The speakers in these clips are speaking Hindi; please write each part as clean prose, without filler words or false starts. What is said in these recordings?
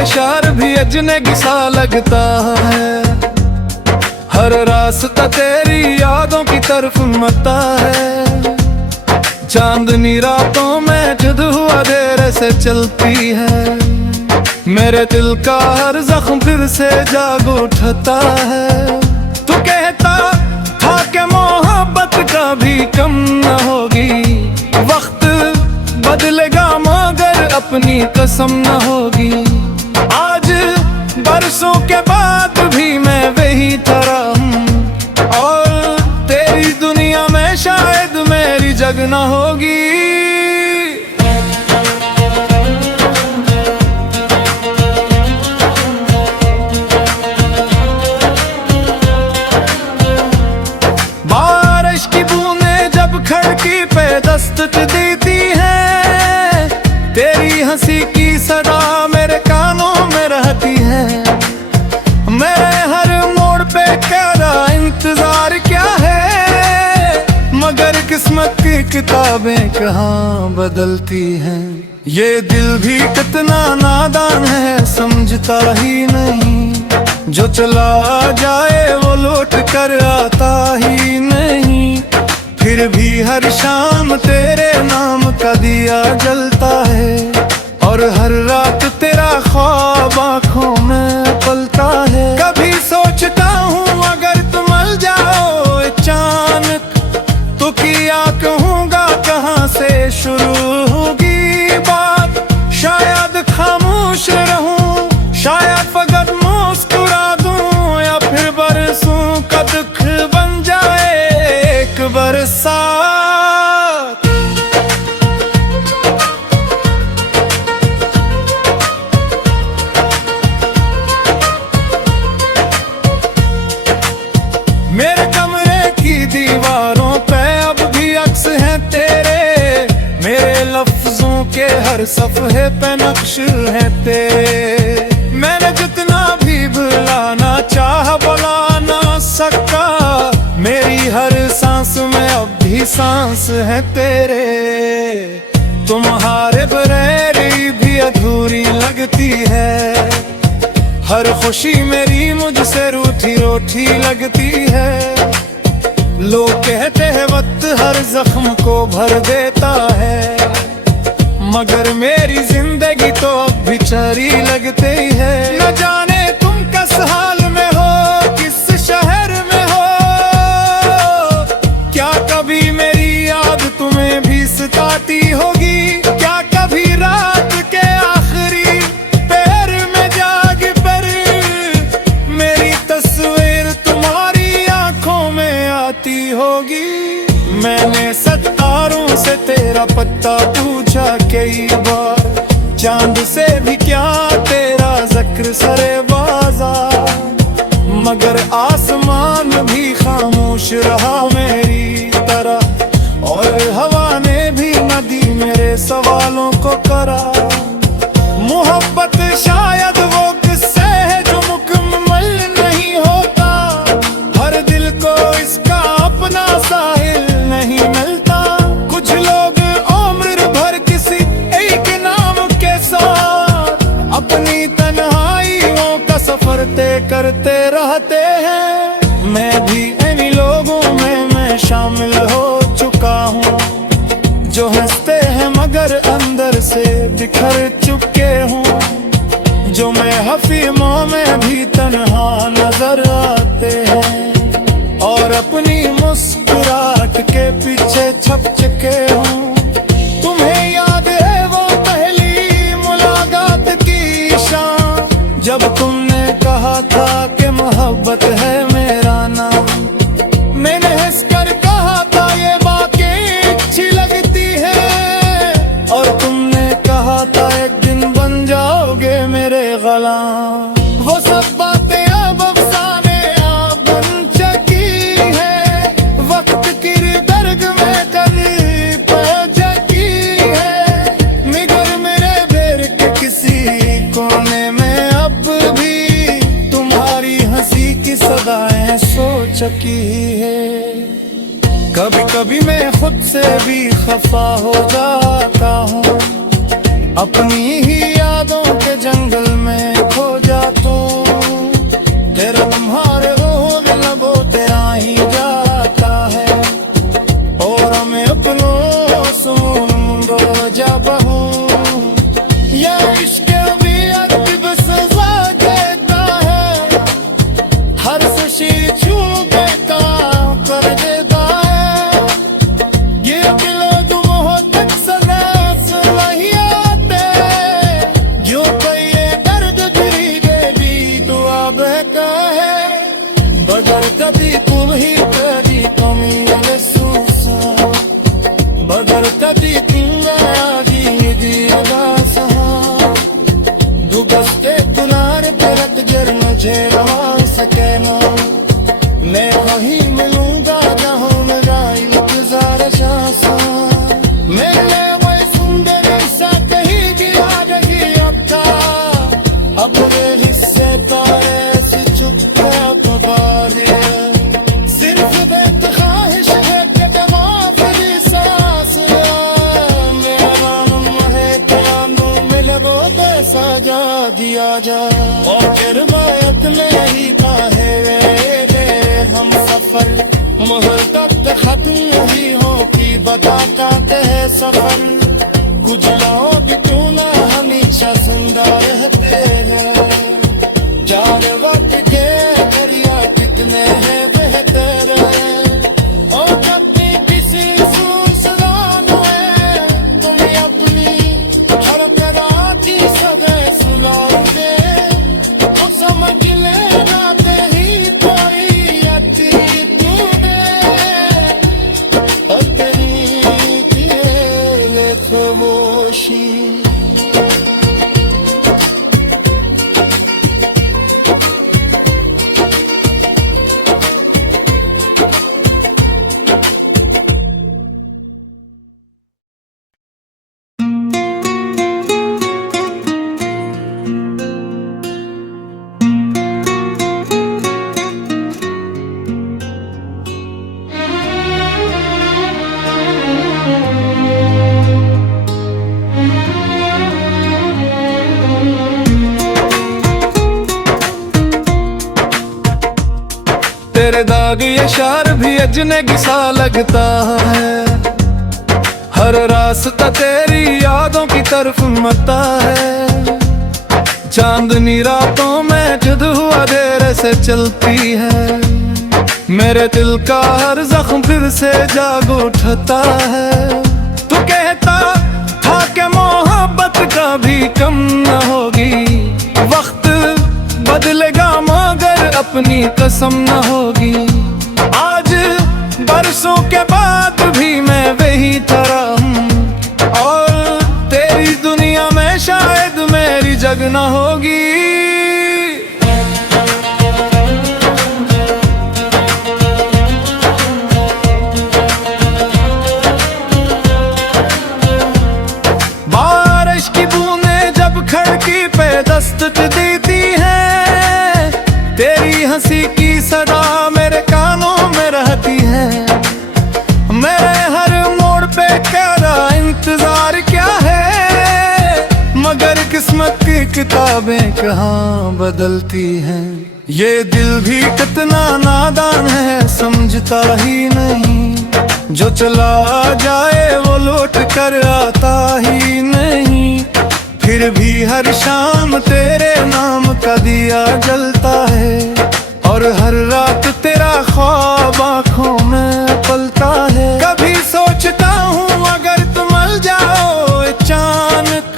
ये शहर भी अजनबी सा लगता है, हर रास्ता तेरी यादों की तरफ मता है। चांदनी रातों में जुद हुआ देर से चलती है, मेरे दिल का हर जख्म फिर से जाग उठता है। तू कहता था कि मोहब्बत कभी कम न होगी, वक्त बदलेगा मगर अपनी कसम न होगी। आज बरसों के बाद भी मैं वही तरह हूँ, और तेरी दुनिया में शायद मेरी जगह न होगी। बारिश की बूंदें जब खिड़की पे दस्तक देती है, तेरी हंसी की सदा मेरे कानों में रहती है। मेरे हर मोड़ पे तेरा इंतजार क्या है, मगर किस्मत की किताबें कहाँ बदलती हैं। ये दिल भी कितना नादान है, समझता ही नहीं, जो चला जाए वो लौट कर आता ही नहीं। फिर भी हर शाम तेरे नाम का दिया जलता है, और हर रात तेरा ख्वाब आँखों में पलता है। कभी सोचता हूँ अगर तुम मिल जाओ अचानक, तो क्या कहूँगा, कहाँ से शुरू होगी बात। शायद खामोश रहूँ, शायद फकत मुस्कुरा दूँ, या फिर बरसों का दुख बन जाए एक बरसात। मेरे कमरे की दीवारों पे अब भी अक्स हैं तेरे, मेरे लफ्जों के हर सफ़हे पे नक्श है तेरे। मैंने जितना भी भुलाना चाहा बुला ना सका, मेरी हर सांस में अब भी सांस है तेरे। तुम्हारे बगैर भी अधूरी लगती है, हर खुशी मेरी मुझसे रूठी रोटी लगती है। लोग कहते हैं वक्त हर जख्म को भर देता है, मगर मेरी जिंदगी तो अब भी चरी लगती है। न जाने तुम किस हाल में हो, किस शहर में हो, क्या कभी मेरी याद तुम्हें भी सताती होगी। क्या कभी रात के आखिरी पहर में जाग पर मेरी तस्वीर तुम्हारी आंखों में आती होगी। मैंने सितारों से तेरा पता पूछा कई बार, चांद से भी क्या तेरा जिक्र सरे बाजार, मगर आसमान भी खामोश रहा मेरी तरह, और हवा ने भी न दी मेरे सवालों को करार। मोहब्बत शायद वो किस्सा है जो मुकम्मल नहीं होता, हर दिल को इसका अपना साहिल नहीं मिलता। कुछ लोग उम्र भर किसी एक नाम के साथ अपनी तन्हाइयों का सफर तय करते रहते हैं। मैं भी इन्हीं लोगों में मैं शामिल हो चुका हूँ, जो हंसते हैं मगर अंदर से बिखर चुके हूँ, जो मैं हफीमों में भी तन्हा नजर आते हैं, और अपनी मुस्कुराहट के पीछे छप चुके हूँ। तुम्हें याद है वो पहली मुलाकात की शाम, जब तुमने कहा था कि मोहब्बत है मेरा नाम। मैंने हंसकर कहा था ये बातें अच्छी लगती है, और तुमने कहा था एक दिन बन जाओगे मेरे गुलाम। वो सब बातें अब अफसाने आप बन चुकी है, वक्त की दर्द में कभी पहुंच चुकी है, मगर मेरे दिल के किसी कोने में अब भी तुम्हारी हंसी की सदाएं सो चुकी है। कभी कभी मैं खुद से भी खफा हो जाता हूँ, अपनी ही यादों के जंगल में खो जा तू, तेरा तुम्हारे रोग लबों पे आ ही जाता है, और हमें अपनों सुन जा बहू। ये इश्क भी अदब सजा देता है, हर खुशी छू के काम कर देता है। ये दिलो तुम हो तक सदा वही आते, जो कोई ये दर्द तेरी बेबी दुआ बहका है, बगर कभी तुम ही तेरी कमी महसूसा, बगर कभी दुबस्ते कुनार पे रख जर मुझे रहा सके ना, मैं वही मिलूंगा जहाँ मेरा इंतजार शासा। मेरे वही सुंदर सा कहीं गिरा रही अब था, अब मेरे हिस्से तारे से चुप है, सिर्फ बेतखाहिश है कि दवा फिर सांस, मेरा नाम है कानों में लगो पैसा जा दिया जाए, और फिर बात में ही काहे वे हम सफर मुहब्बत खत्म नहीं हो कि बताता है सफर, कुछ लोग क्यों ना हमेशा जिंदा रहते हैं, जान वक्त के दरिया कितने हैं बेहतर है, और जब भी किसी सुनसान है तुम्हें अपनी हर तरह की सदा सुनाओगे, तो समझ लेना तेरी कोई अति तूने, और तेरी दिए खामोशी। तेरे दाग ये शार भी अजने सा लगता है, हर रास्ता तेरी यादों की तरफ मता है, चांदनी रातों में जुद हुआ देर से चलती है, मेरे दिल का हर जख्म फिर से जाग उठता है, तू कहता था कि मोहब्बत कभी कम न होगी, वक्त बदलेगा मगर अपनी कसम न होगी, आज बरसों के बाद भी मैं वही तरह हूँ, और तेरी दुनिया में शायद मेरी जग न होगी। बारिश की बूंदें जब खिड़की पे दस्तक देती है, तेरी हंसी की सदा मेरे कानों में रहती है, मेरे हर मोड़ पे तेरा इंतजार क्या है, मगर किस्मत की किताबें कहाँ बदलती हैं, ये दिल भी कितना नादान है समझता ही नहीं, जो चला जाए वो लौट कर आता ही नहीं, फिर भी हर शाम तेरे नाम का दिया जलता है, और हर रात तेरा ख्वाब आँखों में पलता है, कभी सोचता हूँ अगर तुम मिल जाओ अचानक,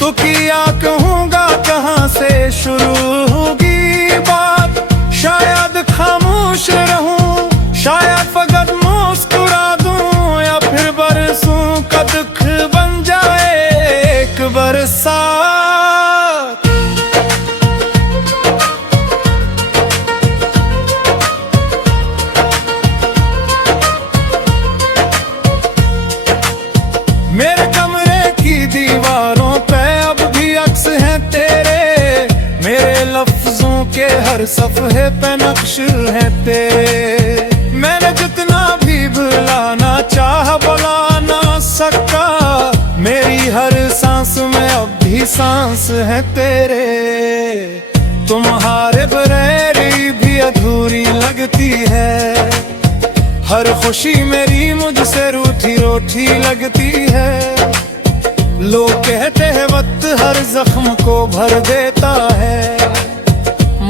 तो किया कहूँगा कहाँ से शुरू होगी बात, शायद खामोश रहूँ, शायद फकत मुस्कुरा दूँ, या फिर बरसों का दुख बन जाए एक बरसात। मेरे कमरे की दीवारों पे अब भी अक्स हैं तेरे, मेरे लफ्जों के हर सफ़हे पे नक्श है तेरे, मैंने हैं तेरे। तुम्हारे बगैर भी अधूरी लगती है, हर खुशी मेरी मुझसे रूठी रोठी लगती है। लोग कहते हैं वक्त हर जख्म को भर देता है,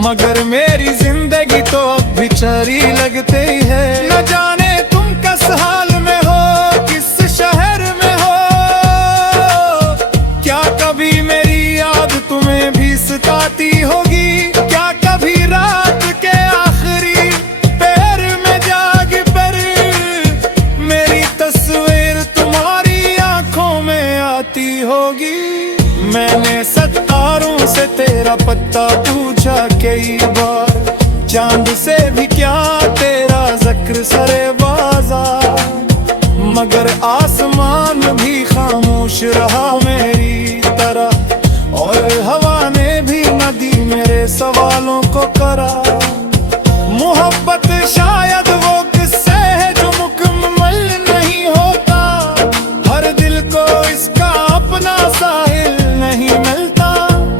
मगर मेरी जिंदगी तो अब भी चरी लगती है। न जाने तुम किस हाल में हो, किस शहर में हो, क्या कभी मेरी याद तुम्हें भी सताती होगी? क्या कभी रात के आखिरी पैर में जाग पर मेरी तस्वीर तुम्हारी आंखों में आती होगी? मैंने सितारों से तेरा पता पूछा कई बार, चांद से भी क्या तेरा जिक्र सरे बाजार, मगर आसमान भी खामोश रहा मेरी तरह, और हवा ने भी न दी मेरे सवालों को करा। मोहब्बत शायद वो किस्से है जो मुकम्मल नहीं होता, हर दिल को इसका अपना साहिल नहीं मिलता।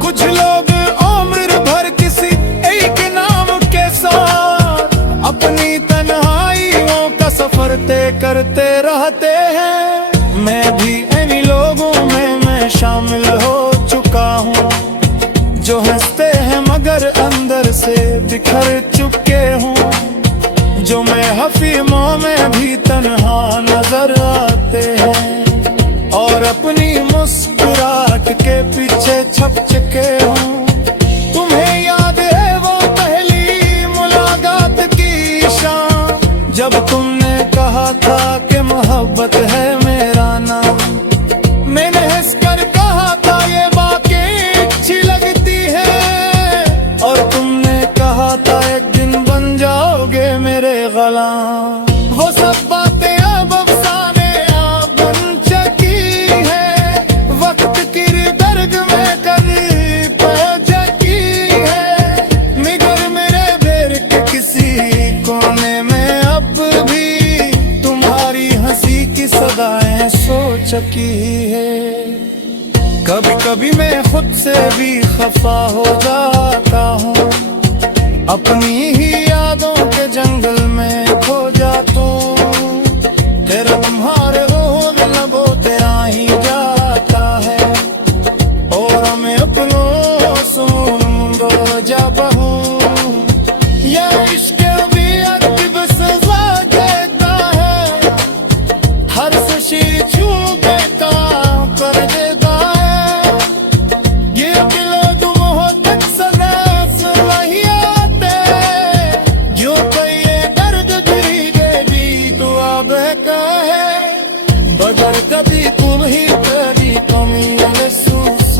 कुछ लोग उम्र भर किसी एक नाम के साथ अपनी तन्हाइयों का सफर तय करते रहते हैं। मैं भी इन्हीं लोगों में मैं शामिल हो चुका हूँ, जो हंसते हैं मगर अंदर से बिखर चुके हूँ, जो मैं हफीमों में भी तन्हा नजर आते हैं, और अपनी मुस्कुराहट के पीछे छप चुके हूँ। तुम्हें याद है वो पहली मुलाकात की शाम, जब तुमने कहा था कि मोहब्बत है मेरा नाम। मैंने हंसकर कहा था ये बातें अच्छी लगती है, और तुमने कहा था एक दिन बन जाओगे मेरे गुलाम। वो सब बातें अब अफसाने अब बन चुकी है, वक्त की दर्द में कभी पहुंच चुकी है, मगर मेरे दिल के किसी कोने में अब भी तुम्हारी हंसी की सदाएं सो चुकी है। कभी कभी मैं खुद से भी खफा हो जाता हूँ, अपनी ही यादों के जंगल में खो जाता हूँ। तेरा तुम्हारे रोज लबों तेरा ही जाता है, और मैं अपनों सुनूंगा जब हूँ। ये इश्क भी अजीब सजा देता है, हर खुशी छू के काम कर देता है। ये दिलो तुम हो तक सदा नहीं आते, जो कोई ये दर्द गिरी देगी तो अब कहे, मगर कभी तुम ही कभी कमी महसूस,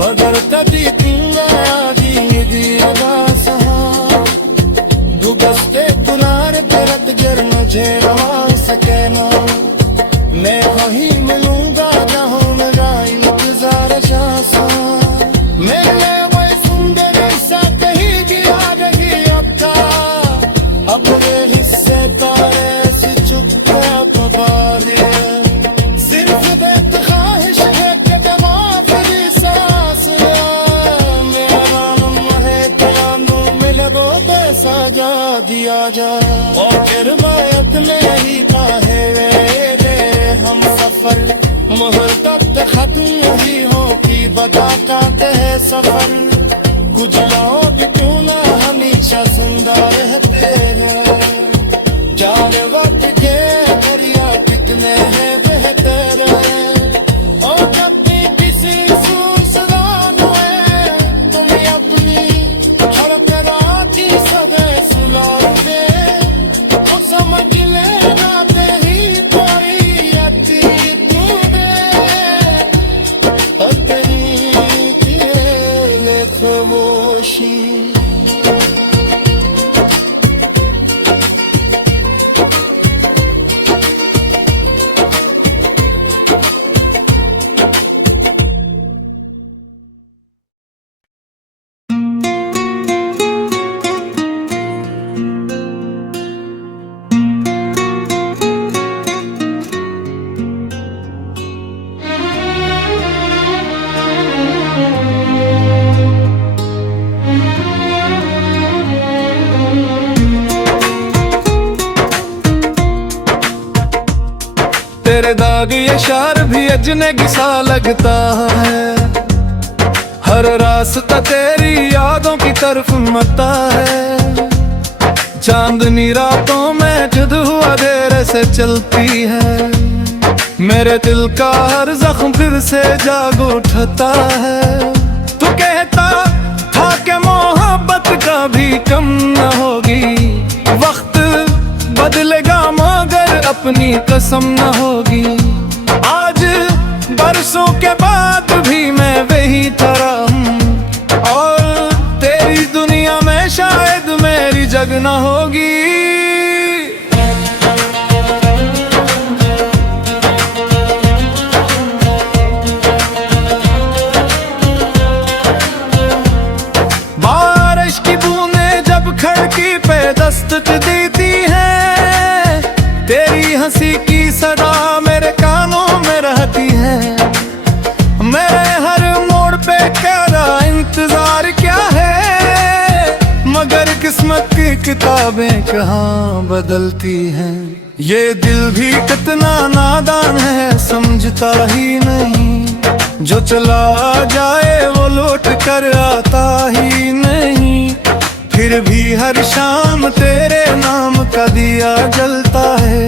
मगर कभी तुम आदि दिया सहा। दुगस्ते तुनार तेरत गिर मुझे रहा सके ना, मैं वही मिलूंगा जहाँ मेरा इंतजार शासा। मैंने वही सुंदर सा कहीं गया नहीं अब था, अपने हिस्से तारे से चुपके दबा दिए। सिर्फ बेख्वाहिश है कि दिमाग की सांस, मेरा नाम है तेरा नाम मिले वो पैसा जा दिया जा, और फिर बात नहीं पाए हम सफर। मुहब्बत खत्म ही हो कि बताता है सफर, कुछ लोग क्यों ना हमेशा जिंदा रहते हैं। जाने वक्त के दरिया कितने हैं बेहतर है, और जब भी किसी सुनसान है तुम्हें अपनी हड़कना की सदै सुना दे, तो समझ लेना तेरी कोई अतीत है, और तेरी खामोशी। तेरे दाग ये शार भी अजनबी सा लगता है, हर रास्ता तेरी यादों की तरफ मता है। चांदनी रातों में जुद हुआ देर से चलती है, मेरे दिल का हर जख्म फिर से जाग उठता है। तू कहता था कि मोहब्बत कभी कम न होगी, वक्त बदलेगा मगर अपनी कसम न होगी। आज बरसों के बाद भी मैं वही तरह हूँ, और तेरी दुनिया में शायद मेरी जगह न होगी। बारिश की बूंदें जब खिड़की पे दस्तक देती हैं, तेरी हंसी की सदा मेरे कानों में रहती है। मेरे हर मोड़ पे तेरा इंतजार क्या है, मगर किस्मत की किताबें कहाँ बदलती हैं। ये दिल भी कितना नादान है, समझता ही नहीं, जो चला जाए वो लौट कर आता ही नहीं। फिर भी हर शाम तेरे नाम का दिया जलता है,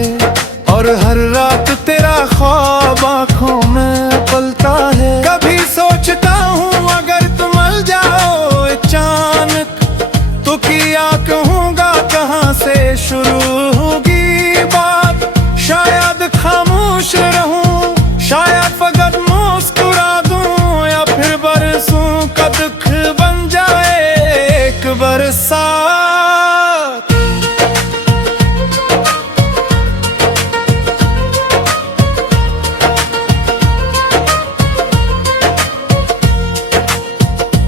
और हर रात तेरा ख्वाब आँखों में पलता है। कभी सोचता हूँ अगर तुम मिल जाओ अचानक, तो क्या कहूँगा कहाँ से शुरू होगी बात। शायद खामोश रहूँ, शायद फकत मुस्कुरा दूँ, या फिर बरसों का दुख बन जाए एक बरसात।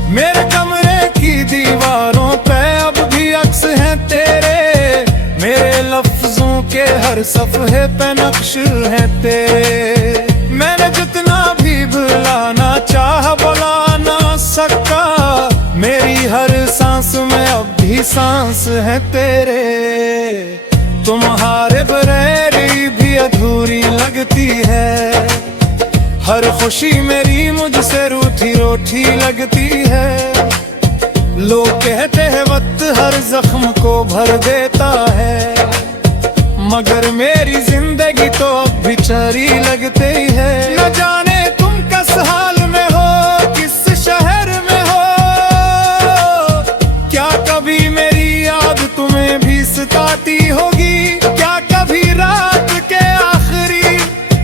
मेरे कमरे की दीवारों पे अब भी अक्स हैं तेरे, मेरे लफ्जों के हर सफ़े पे नक्श है तेरे। मैंने जितना भी भुलाना चाहा बुला ना सका, मेरी हर सांस में अब भी सांस है तेरे। तुम्हारे बगैर भी अधूरी लगती है, हर खुशी मेरी मुझसे रूठी रोठी लगती है। लोग कहते हैं वक्त हर जख्म को भर देता है, मगर मेरी जिंदगी तो अब भी चरी लगती है। न जाने तुम किस हाल में हो, किस शहर में हो, क्या कभी मेरी याद तुम्हें भी सताती होगी। क्या कभी रात के आखिरी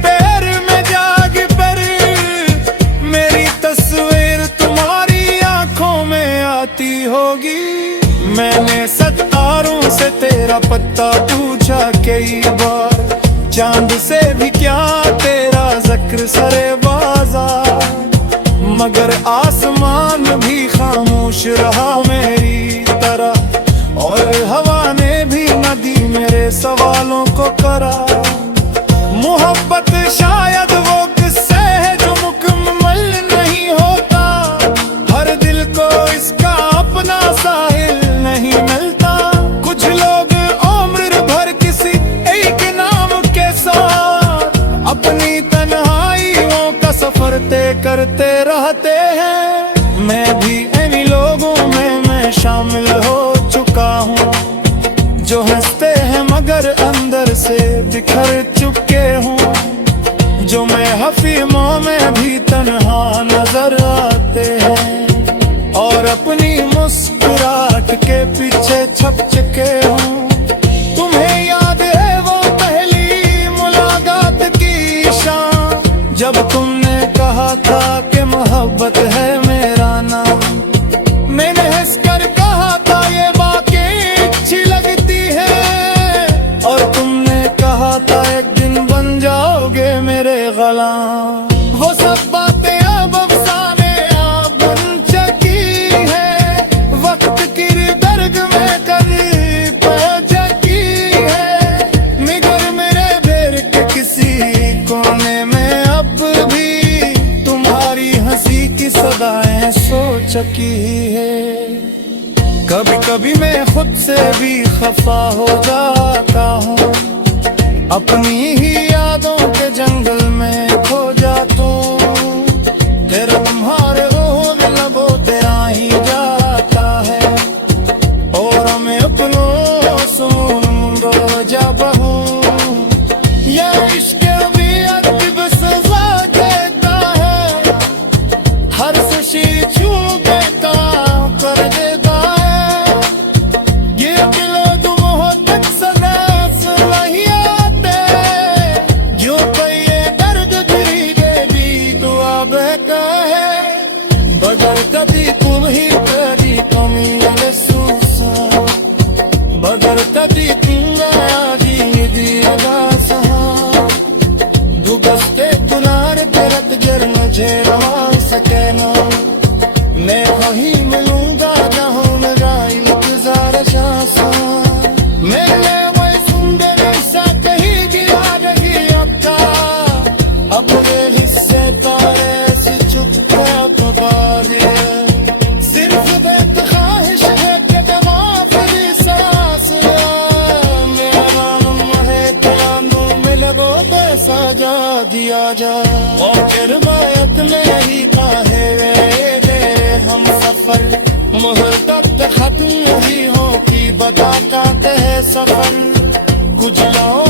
पैर में जाग पर मेरी तस्वीर तुम्हारी आंखों में आती होगी। मैंने सितारों से तेरा पता पूछा कई बार, चांद से भी क्या तेरा जिक्र सरे बाजार, मगर आसमान भी खामोश रहा मेरी तरह, और हवा ने भी न दी मेरे सवालों को करार। मोहब्बत शायद वो किस्से है जो मुकम्मल नहीं होता, हर दिल को इसका अपना साहिल नहीं मिलता। कुछ लोग उम्र भर किसी एक नाम के साथ अपनी तन्हाइयों का सफर तय करते रहते हैं। मैं भी इन्हीं लोगों में मैं शामिल हो चुका हूँ, जो हंसते हैं मगर अंदर से बिखर चुके हूँ, जो मैं हफीमों में भी तन्हा नजर आते हैं, और अपनी मुस्कुराहट के पीछे छप चुके हूँ। तुम्हें याद है वो पहली मुलाकात की शाम, जब तुमने कहा था कि मोहब्बत है मेरा नाम। मैंने हंसकर कहा था ये बातें अच्छी लगती है, और तुमने कहा था एक दिन बन जाओगे मेरे गुलाम। वो सब बातें अब अफसाने अब बन चुकी है, वक्त की दर्द में कभी पहुंच चुकी है, मगर मेरे दिल के किसी कोने में अब भी तुम्हारी हंसी की सदाएं सो चुकी है। कभी कभी मैं खुद से भी खफा हो जाता हूँ, अपनी ही यादों के जंग जिंदो जब हूँ ये इश्क भी अदब सजा देता है हर खुशी छू देता कर देता है ये दिलो तुम हो तक सदा नहीं आते जो कोई ये दर्द धीरे भी दुआ बहता है बदल कभी तुम ही कभी कमी महसूसा बदल कभी तुम आजी दिया सहा दुबस्ते कुनार तेरत जर मुझे रहा सके ना मैं वही मिलूंगा जहाँ मेरा इंतजार शासा मैंने वही सुंदर सा कहीं गिरा रही अक्का अपने हिस्से तारे से चुप गया तो बारी सिर्फ बेत ख्वाहिश है कि दवा फिर सांस मेरा नाम है तेरा मिले वो पैसा जा दिया जा और फिर बात में ही काहे वे हम सफर मोहर तक खत्म ही हो कि बताता है सफर कुछ लाओ